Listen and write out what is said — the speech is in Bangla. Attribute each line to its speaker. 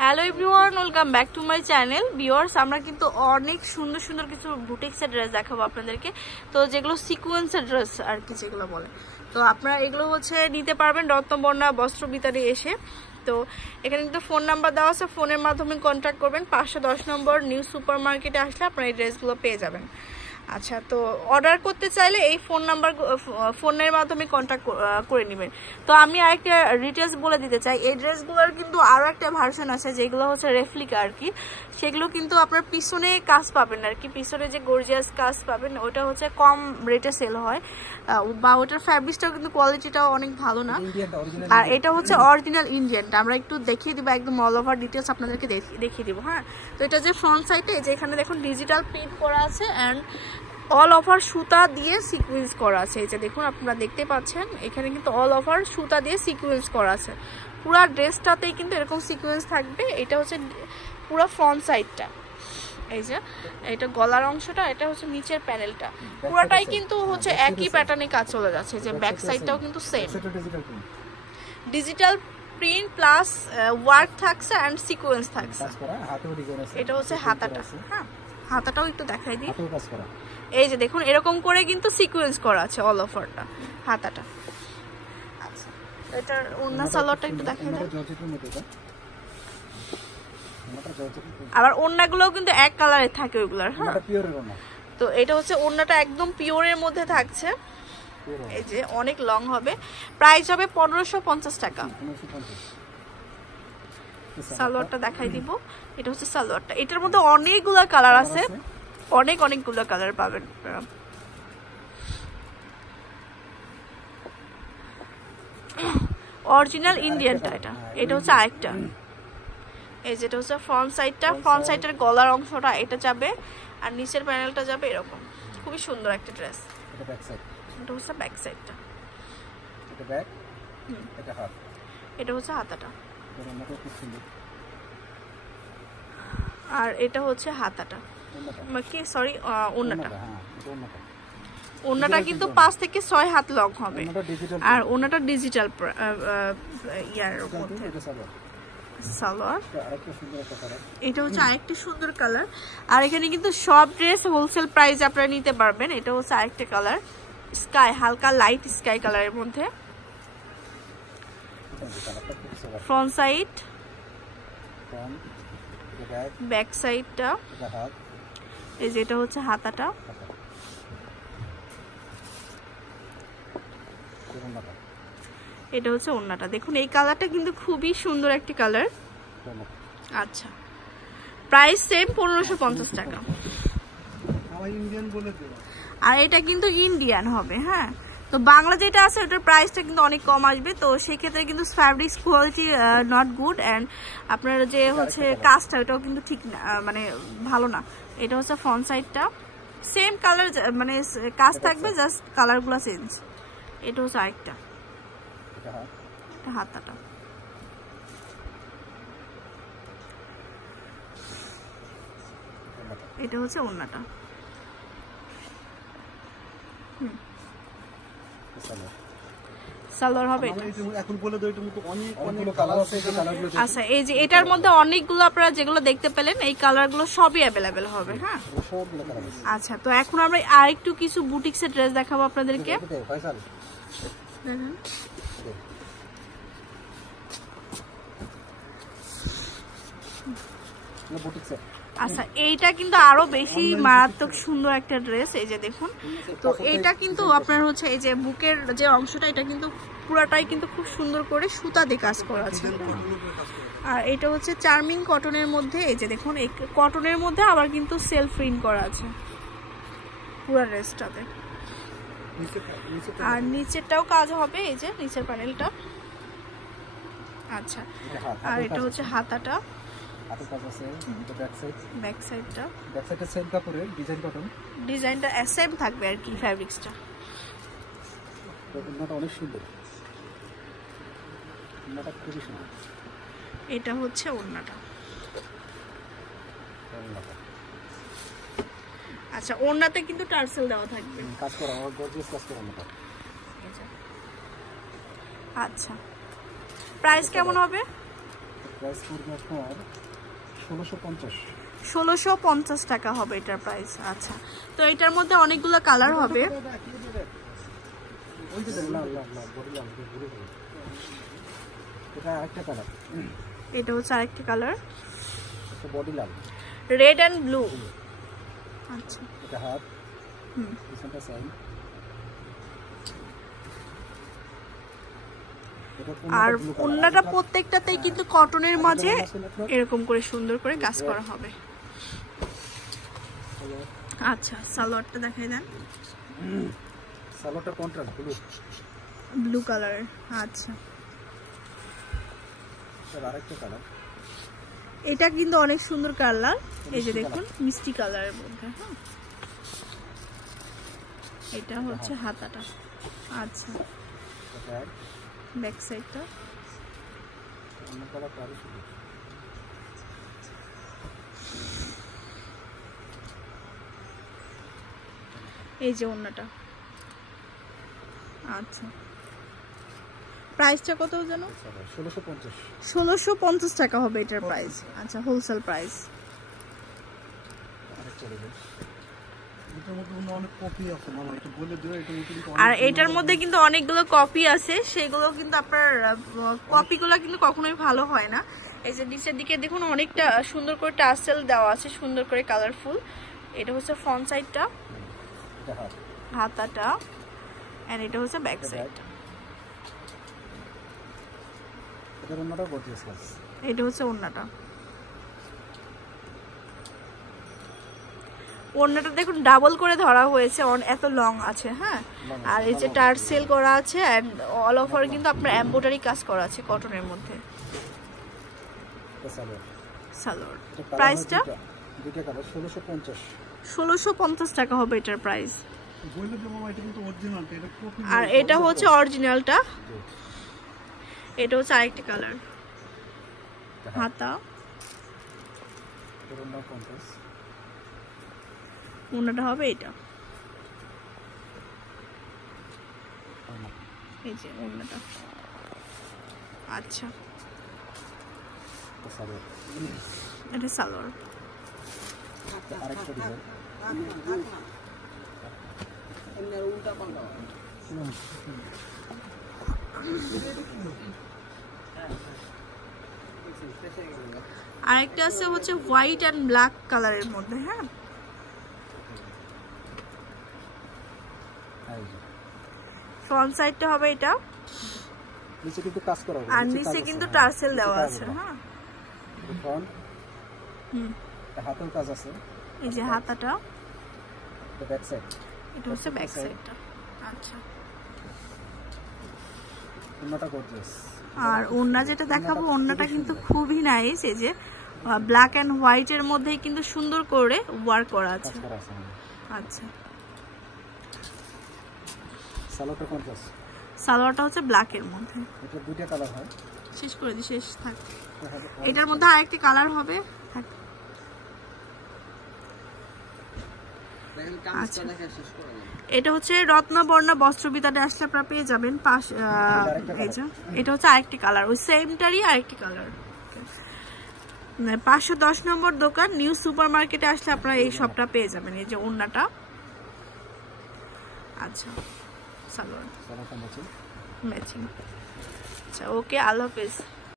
Speaker 1: Hello everyone welcome back to my channel viewers আমরা কিন্তু অনেক সুন্দর সুন্দর কিছু বুটিক্সের ড্রেস দেখাবো আপনাদেরকে। তো যেগুলো সিকুয়েন্সের ড্রেস আর কি যেগুলো বলে। তো আপনারা এগুলো হচ্ছে নিতে পারবেন রত্নবর্ণা বস্ত্র বিতারে এসে। তো এখানে কিন্তু ফোন নাম্বার দেওয়া আছে ফোনের মাধ্যমে কন্ট্যাক্ট করবেন। পাঁচশো দশ নম্বর নিউ সুপার মার্কেটে আসলে আপনারা এই ড্রেসগুলো পেয়ে যাবেন। আচ্ছা তো অর্ডার করতে চাইলে এই ফোন নাম্বার ফোনের মাধ্যমে কন্ট্যাক্ট করে নেবেন। তো আমি আরেকটা ডিটেলস বলে দিতে চাই। এই ড্রেসগুলোর কিন্তু আরও একটা ভার্সন আছে যেগুলো হচ্ছে রেফ্লিকা আর কি। সেগুলো কিন্তু আপনার পিছনে কাজ পাবেন আর কি। পিছনে যে গর্জিয়াস কাজ পাবেন ওটা হচ্ছে কম রেটে সেল হয়। বা ওটার ফ্যাব্রিক্সটাও কিন্তু কোয়ালিটিটাও অনেক ভালো না। আর এটা হচ্ছে অরিজিনাল ইন্ডিয়ানটা আমরা একটু দেখিয়ে দিব একদম অল ওভার ডিটেলস আপনাদেরকে দেখিয়ে- দিব হ্যাঁ? তো এটা যে ফ্রন্ট সাইডে যে এখানে দেখুন ডিজিটাল প্রিন্ট করা আছে অ্যান্ড অল ওভার সুতা দিয়ে সিকুয়েন্স করা আছে। এই যে দেখুন আপনারা দেখতে পাচ্ছেন এখানে কিন্তু অল ওভার সুতা দিয়ে সিকুয়েন্স করা আছে। পুরা ড্রেসটাতেই কিন্তু এরকম সিকুয়েন্স থাকবে। এটা হচ্ছে পুরো ফ্রন্ট সাইডটা এই যে এটা গলার অংশটা এটা হচ্ছে নিচের প্যানেলটা পুরোটাই কিন্তু হচ্ছে একই প্যাটার্নে কাজ চলে যাচ্ছে। যে ব্যাক সাইডটাও কিন্তু same
Speaker 2: digital print
Speaker 1: plus work থাকছে অ্যান্ড সিকোয়েন্স থাকছে। এটা হচ্ছে হাতাটা। হ্যাঁ হাতাটাও একটু দেখাই দিই। এই যে দেখুন এরকম করে কিন্তু সিকোয়েন্স করা আছে অল ওভারটা হাতাটা। আচ্ছা এটার অন্য সালোয়ারটা একটু দেখাই
Speaker 2: জর্জেটের
Speaker 1: আবার ওন্নাগুলোও কিন্তু এক কালারের থাকে ওইগুলার হ্যাঁ। তো এটা হচ্ছে ওন্নাটা একদম পিওরের মধ্যে থাকছে। এই যে অনেক লং হবে। প্রাইস হবে পনেরোশো পঞ্চাশ টাকা। সালোয়ারটা দেখাই দিব। এটা হচ্ছে সালোয়ারটা। এটার মধ্যে অনেকগুলো কালার আছে। অনেক অনেকগুলো কালার পাবেন। আপনারা। অরিজিনাল ইন্ডিয়ানটা এটা। এটা হচ্ছে আরেকটা। এই যেটা হচ্ছে ফ্রন্ট সাইডটা ফ্রন্ট সাইডের গলার অংশটা এটা যাবে আর নিচের প্যানেলটা যাবে এরকম। খুবই সুন্দর একটা ড্রেস
Speaker 2: এটা ব্যাক সাইড
Speaker 1: এটা হচ্ছে ব্যাক সাইডটা
Speaker 2: এটা ব্যাক এটা হাত
Speaker 1: এটা হচ্ছে হাতাটা। আর এটা হচ্ছে হাতাটা। কি? সরি
Speaker 2: ওনাটা ওনাটা
Speaker 1: কিন্তু পাঁচ থেকে ছয় হাত লং হবে। আর ওনাটা ডিজিটাল ইয়ার মধ্যে।
Speaker 2: সালোয়ার। এটা
Speaker 1: হচ্ছে আরেকটা সুন্দর কালার আর এখানে কিন্তু সব ড্রেস হোলসেল প্রাইস আপনারা নিতে পারবেন। এটা হচ্ছে আরেকটা কালার স্কাই হালকা লাইট স্কাই কালারের মধ্যে। ফ্রন্ট সাইড
Speaker 2: ব্যাক
Speaker 1: সাইডটা এই যে এটা হচ্ছে হাতাটা।
Speaker 2: এটা
Speaker 1: হচ্ছে ওন্নাটা। দেখুন, এই কালারটা কিন্তু খুবই সুন্দর একটি কালার। আচ্ছা। প্রাইস সেম পনেরোশো পঞ্চাশ টাকা। আর এটা কিন্তু ইন্ডিয়ান হবে হ্যাঁ? তো বাংলা যেটা আছে, ওটার প্রাইসটা কিন্তু অনেক কম আসবে। তো সেক্ষেত্রে কিন্তু fabrics quality not good and আপনার যে হচ্ছে কাজটা ওটাও কিন্তু ঠিক মানে ভালো না। এটা হচ্ছে ফ্রন্ট সাইডটা। সেম কালার মানে কাজ থাকবে জাস্ট কালারগুলো চেঞ্জ এটা হচ্ছে আরেকটা।
Speaker 2: এটা
Speaker 1: হাতাটা।
Speaker 2: এটা
Speaker 1: হচ্ছে ওন্নাটা
Speaker 2: এটা সালোয়ার
Speaker 1: হবে।
Speaker 2: এখন বলে দাও এটার অনেক অনেকগুলো কালার আছে এই কালারগুলো
Speaker 1: আচ্ছা এই যে এটার মধ্যে অনেকগুলো আপনারা যেগুলো দেখতে পেলেন এই কালারগুলো সবই অ্যাভেলেবেল হবে হ্যাঁ?
Speaker 2: সবগুলো কালার আছে।
Speaker 1: আচ্ছা তো এখন আমরা আরেকটু কিছু বুটিক্সের ড্রেস দেখাবো আপনাদেরকে।
Speaker 2: ফয়সাল
Speaker 1: দেখেন। আচ্ছা এইটা কিন্তু আরও বেশি মারাত্মক সুন্দর একটা ড্রেস, এই যে দেখুন। তো এইটা কিন্তু আপনার হচ্ছে এই যে বুকের যে অংশটা, এটা কিন্তু পুরাটাই কিন্তু খুব সুন্দর করে সুতা দিয়ে কাজ করা আছে। আর এটা হচ্ছে চার্মিং কটনের মধ্যে, এই যে দেখুন, এই কটনের মধ্যে আবার কিন্তু সেলফ প্রিন্ট করা আছে। পুরা ড্রেসটাতে। আর নিচেরটাও কাজ হবে, এই যে নিচের প্যানেলটা আচ্ছা আর এটা হচ্ছে হাতাটা।
Speaker 2: হাতের কাজ আছে এটা ব্যাক সাইড
Speaker 1: ব্যাক সাইডটা
Speaker 2: ব্যাক সাইডে সেম কাপড়ের ডিজাইন কটন
Speaker 1: ডিজাইনটা সেম থাকবে আর কি ফ্যাব্রিক্সটা
Speaker 2: ওনাটা অনেক সুন্দর। ওনাটা খুবই সুন্দর।
Speaker 1: এটা হচ্ছে
Speaker 2: ওনাটা
Speaker 1: আচ্ছা ওড়নাতে কিন্তু টার্সেল দেওয়া থাকবে।
Speaker 2: কাজ করা আমার গর্জিয়াস কাজ করা ওনাটা
Speaker 1: আচ্ছা। প্রাইস কেমন হবে?
Speaker 2: প্রাইস পড়বে আপনার ষোলোশো পঞ্চাশ।
Speaker 1: টাকা হবে এটার প্রাইস আচ্ছা। তো এটার মধ্যে অনেকগুলো কালার হবে।
Speaker 2: এটা
Speaker 1: হচ্ছে আরেকটি কালার
Speaker 2: বডি লাল।
Speaker 1: রেড অ্যান্ড ব্লু আচ্ছা।
Speaker 2: এটা হাত
Speaker 1: হুম
Speaker 2: পিছনটা সাইড
Speaker 1: আর অন্যটা প্রত্যেকটাতেই কিন্তু কটনের মাঝে এরকম করে সুন্দর করে কাজ করা হবে। আচ্ছা সালোয়ারটা দেখাই দেন।
Speaker 2: সালোয়ারটা কন্ট্রাস্ট ব্লু।
Speaker 1: ব্লু কালার আচ্ছা।
Speaker 2: আরেকটা কালার।
Speaker 1: এটা কিন্তু অনেক সুন্দর কালার। এই যে দেখুন মিষ্টি কালারের মধ্যে হ্যাঁ। এটা হচ্ছে হাতাটা। আচ্ছা। ব্যাক সাইডটা এই যে অন্যটা আচ্ছা। প্রাইসটা কত যেন?
Speaker 2: ষোলোশো পঞ্চাশ।
Speaker 1: ষোলোশো পঞ্চাশ টাকা হবে এটার প্রাইস আচ্ছা হোলসেল প্রাইস আর এটার মধ্যে কিন্তু অনেকগুলো কপি আছে সেগুলো কিন্তু আপনার কপিগুলো কিন্তু কখনোই ভালো হয় না। এই যে নিচের দিকে দেখুন অনেকটা সুন্দর করে টাসেল দেওয়া আছে সুন্দর করে কালারফুল এটা হচ্ছে ফ্রন্ট সাইডটা হাতাটা এন্ড এটা হচ্ছে ব্যাক সাইড এটা হচ্ছে ওড়নাটা। ওড়নাটা দেখুন ডাবল করে ধরা হয়েছে। অন- এত লং আছে হ্যাঁ? আর এই যে টার্সেল করা আছে অ্যান্ড অল ওভার কিন্তু আপনার এমব্রয়ডারি কাজ করা আছে কটনের মধ্যে।
Speaker 2: সালোয়ার
Speaker 1: প্রাইসটা
Speaker 2: ষোলোশো পঞ্চাশ।
Speaker 1: ষোলোশো পঞ্চাশ টাকা হবে এটার প্রাইস আর এটা হচ্ছে অরিজিনালটা এটা হচ্ছে আরেকটা কালার হাতা।
Speaker 2: অন্য পঞ্চাশ।
Speaker 1: ওনাটা হবে এটা। এই যে আচ্ছা।
Speaker 2: এটা সালোয়ার। আরেকটা
Speaker 1: আছে হচ্ছে হোয়াইট অ্যান্ড ব্ল্যাক কালারের মধ্যে হ্যাঁ
Speaker 2: হ্যাঁ, এই যে।
Speaker 1: ফ্রন্ট সাইডটা হবে এটা।
Speaker 2: নিচে কিন্তু কাজ করা হবে
Speaker 1: আর
Speaker 2: নিচে
Speaker 1: কিন্তু টার্সেল দেওয়া আছে হ্যাঁ।
Speaker 2: এটা
Speaker 1: হুম।
Speaker 2: হাতেও কাজ আছে
Speaker 1: এই যে হাতাটা।
Speaker 2: এটা ব্যাক সাইড
Speaker 1: এটা হচ্ছে ব্যাক সাইডটা আচ্ছা।
Speaker 2: গর্জিয়াস
Speaker 1: আর ওড়না যেটা দেখাবো ওড়নাটা কিন্তু খুবই নাইস এই যে ব্ল্যাক অ্যান্ড হোয়াইটের মধ্যেই কিন্তু সুন্দর করে ওয়ার্ক করা আছে।
Speaker 2: করা আছে
Speaker 1: আচ্ছা।
Speaker 2: সালোয়ারটা পঞ্চাশ
Speaker 1: সালোয়ারটা হচ্ছে ব্ল্যাকের মধ্যে।
Speaker 2: এটা দুইটা কালার হয়।
Speaker 1: শেষ করে দিই শেষ থাক। এটার মধ্যে আরেকটি কালার হবে থাক। আচ্ছা। এটা হচ্ছে রত্নবর্ণা বস্ত্রবিতাতে আসলে আপনারা পেয়ে যাবেন পাশ এটা হচ্ছে আরেকটি কালার ওই সেমটারই আরেকটি কালার পাঁচশো দশ নম্বর দোকান নিউ সুপার মার্কেটে আসলে আপনারা এই সবটা পেয়ে যাবেন এই যে ওড়নাটা। আচ্ছা। সালোয়ার। ম্যাচিং আচ্ছা ওকে আল্লাহ হাফেজ।